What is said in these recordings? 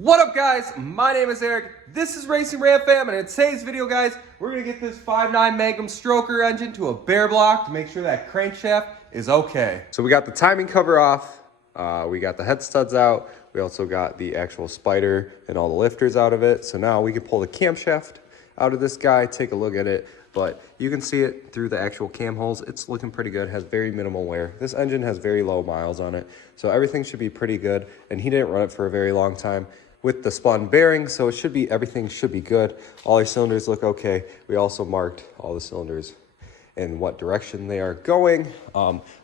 What up guys, my name is Eric, this is Racing Ram Fam, and in today's video guys, we're going to get this 5.9 Magnum stroker engine to a bare block to make sure that crankshaft is okay. So we got the timing cover off, we got the head studs out, we also got the actual spider and all the lifters out of it. So now we can pull the camshaft out of this guy, take a look at it, but you can see it through the actual cam holes. It's looking pretty good, has very minimal wear. This engine has very low miles on it, so everything should be pretty good, and he didn't run it for a very long time with the spun bearings, so it should be, everything should be good. All our cylinders look okay. We also marked all the cylinders and what direction they are going.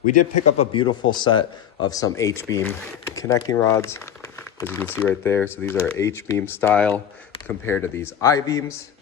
We did pick up a beautiful set of some H-beam connecting rods, as you can see right there. So these are H-beam style compared to these I-beams.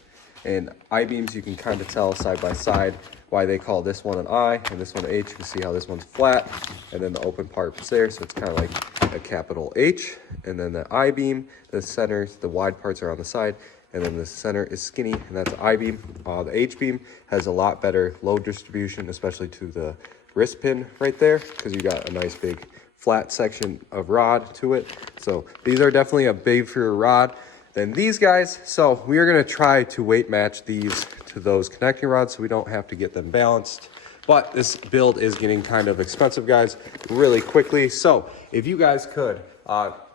And I-beams, you can kind of tell side by side why they call this one an I and this one an H. You can see how this one's flat, and then the open part's there, so it's kind of like a capital H. And then the I-beam, the center, the wide parts are on the side, and then the center is skinny, and that's I-beam. The H-beam has a lot better load distribution, especially to the wrist pin right there, because you got a nice big flat section of rod to it. So these are definitely a bigger rod than these guys. So we are gonna try to weight match these to those connecting rods so we don't have to get them balanced. But this build is getting kind of expensive, guys, really quickly. So if you guys could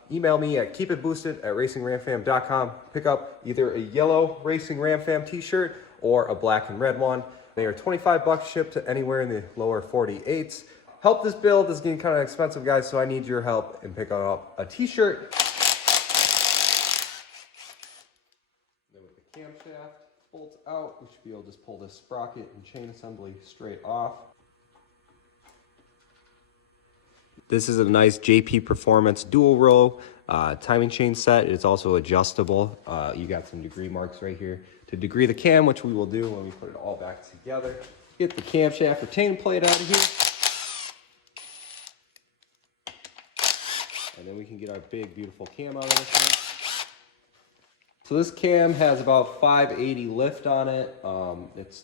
email me at keepitboosted@racingramfam.com, pick up either a yellow Racing Ram Fam t-shirt or a black and red one. They are 25 bucks shipped to anywhere in the lower 48s. Help this build. This is getting kind of expensive, guys, so I need your help in picking up a t-shirt. Camshaft bolts out, we should be able to just pull this sprocket and chain assembly straight off. This is a nice JP Performance dual row timing chain set. It's also adjustable. You got some degree marks right here to degree the cam, which we will do when we put it all back together. Get the camshaft retaining plate out of here. And then we can get our big, beautiful cam out of this one. So this cam has about 580 lift on it. It's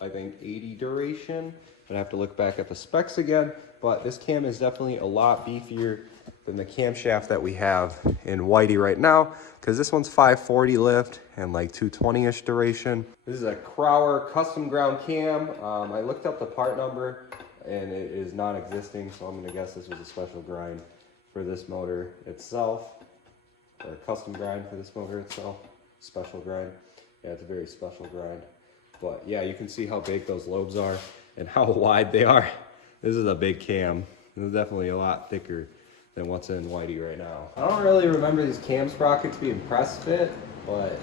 I think 80 duration. I'd have to look back at the specs again, but this cam is definitely a lot beefier than the camshaft that we have in Whitie right now, because this one's 540 lift and like 220-ish duration. This is a Crower custom ground cam. I looked up the part number and it is non-existing, so I'm gonna guess this was a special grind for this motor itself. Or a custom grind for this motor itself. Special grind. Yeah, it's a very special grind. But yeah, you can see how big those lobes are and how wide they are. This is a big cam. This is definitely a lot thicker than what's in Whitie right now. I don't really remember these cam sprockets being press fit, but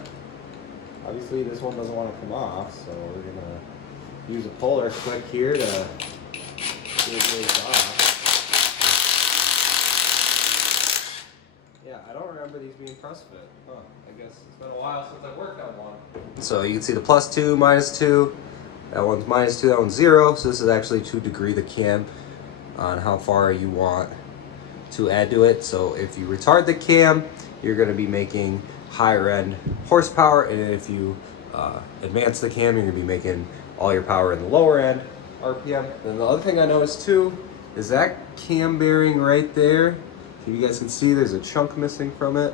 obviously this one doesn't want to come off, so we're gonna use a puller quick here to get it off. Yeah, I don't remember these being press fit. Huh, I guess it's been a while since I've worked on one. So you can see the +2, -2. That one's -2, that one's 0. So this is actually to degree the cam on how far you want to add to it. So if you retard the cam, you're gonna be making higher end horsepower. And if you advance the cam, you're gonna be making all your power in the lower end RPM. And the other thing I noticed too is that cam bearing right there. If you guys can see, there's a chunk missing from it.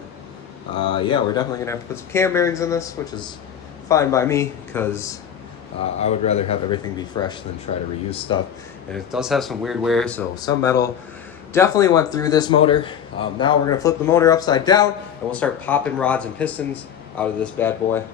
Yeah, we're definitely gonna have to put some cam bearings in this, which is fine by me, because I would rather have everything be fresh than try to reuse stuff. And it does have some weird wear, so some metal definitely went through this motor. Now we're gonna flip the motor upside down, and we'll start popping rods and pistons out of this bad boy.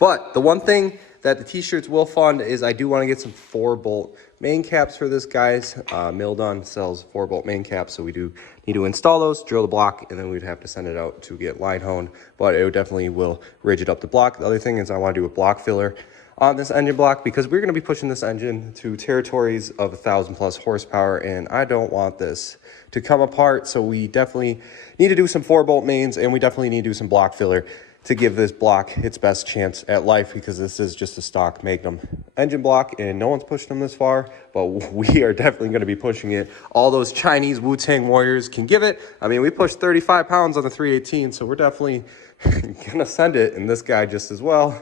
But the one thing that the t-shirts will fund is I do want to get some 4-bolt main caps for this, guys. Mildon sells 4-bolt main caps, so we do need to install those, drill the block, and then we'd have to send it out to get line honed. But it definitely will rigid up the block. The other thing is I want to do a block filler on this engine block, because we're going to be pushing this engine to territories of 1,000+ horsepower, and I don't want this to come apart. So we definitely need to do some 4-bolt mains, and we definitely need to do some block filler to give this block its best chance at life, because this is just a stock Magnum engine block and no one's pushed them this far, but we are definitely going to be pushing it. All those Chinese Wu-Tang warriors can give it. I mean, we pushed 35 pounds on the 318, so we're definitely going to send it, and this guy just as well.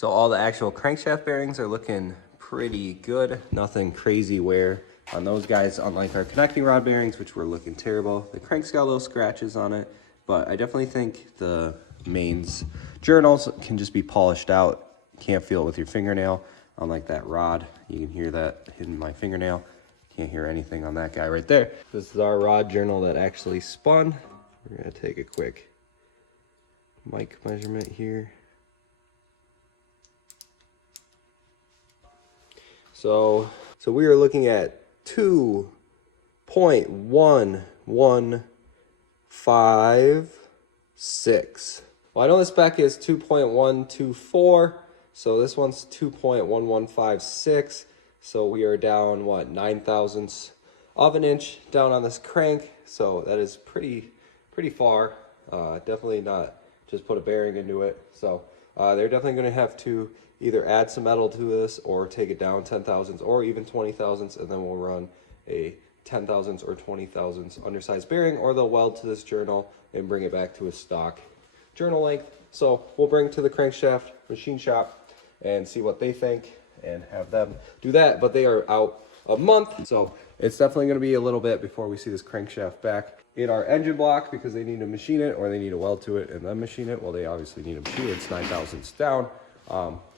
So all the actual crankshaft bearings are looking pretty good. Nothing crazy wear on those guys, unlike our connecting rod bearings, which were looking terrible. The crank's got little scratches on it, but I definitely think the mains journals can just be polished out. You can't feel it with your fingernail. Unlike that rod, you can hear that hitting my fingernail. Can't hear anything on that guy right there. This is our rod journal that actually spun. We're gonna take a quick mic measurement here. So we are looking at 2.1156. Well, I know the spec is 2.124, so this one's 2.1156. So we are down, what, 9 thousandths of an inch down on this crank. So that is pretty far. Definitely not just put a bearing into it. So they're definitely going to have to either add some metal to this or take it down 10 thousandths or even 20 thousandths, and then we'll run a 10 thousandths or 20 thousandths undersized bearing, or they'll weld to this journal and bring it back to a stock journal length. So we'll bring it to the crankshaft machine shop and see what they think and have them do that. But they are out a month, so it's definitely going to be a little bit before we see this crankshaft back in our engine block, because they need to machine it or they need to weld to it and then machine it. Well, they obviously need to machine it. It's 9 thousandths down.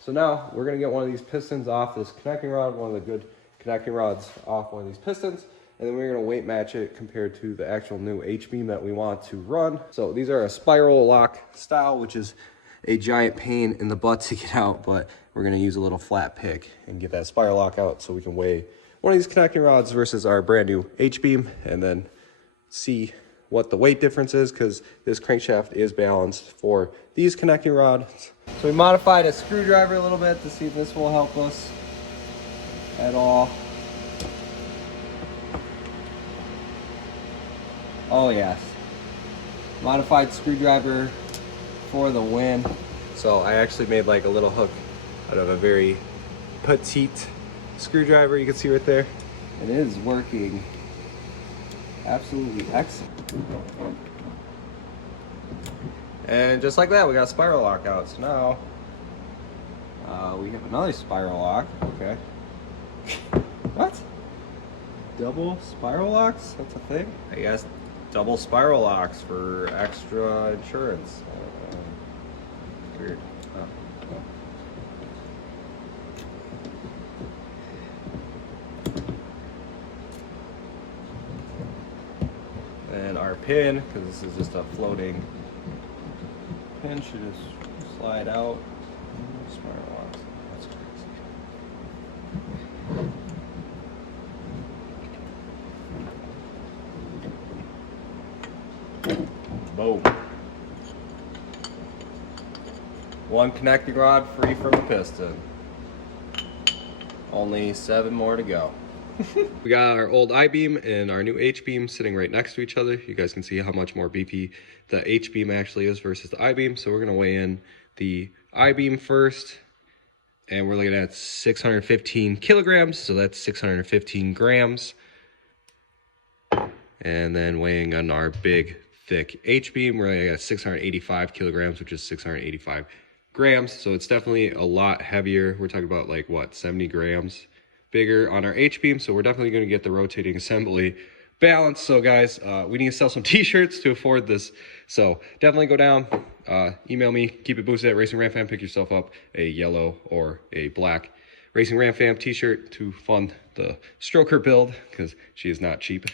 So now we're going to get one of these pistons off this connecting rod, one of the good connecting rods off one of these pistons, and then we're going to weight match it compared to the actual new H-beam that we want to run. So these are a spiral lock style, which is a giant pain in the butt to get out, but we're going to use a little flat pick and get that spiral lock out so we can weigh one of these connecting rods versus our brand new H-beam, and then see what the weight difference is, because this crankshaft is balanced for these connecting rods. So we modified a screwdriver a little bit to see if this will help us at all. Oh yes, modified screwdriver for the win. So I actually made like a little hook out of a very petite screwdriver, you can see right there. It is working absolutely excellent. And just like that, we got spiral lock out. So now we have another spiral lock. Okay. What? Double spiral locks? That's a thing? I guess double spiral locks for extra insurance. Weird. And our pin, because this is just a floating pin, should just slide out. Spiral locks. That's crazy. Boom. One connecting rod free from the piston. Only 7 more to go. We got our old I-beam and our new H-beam sitting right next to each other. You guys can see how much more beefy the H-beam actually is versus the I-beam. So we're going to weigh in the I-beam first, and we're looking at 615 kilograms. So that's 615 grams. And then weighing on our big, thick H-beam, we're looking at 685 kilograms, which is 685 grams. So it's definitely a lot heavier. We're talking about like, what, 70 grams bigger on our H-beam. So we're definitely going to get the rotating assembly balance. So guys, we need to sell some t-shirts to afford this. So definitely go down, email me, keep it boosted at Racing Ram Fam, pick yourself up a yellow or a black Racing Ram Fam t-shirt to fund the Stroker build, because she is not cheap.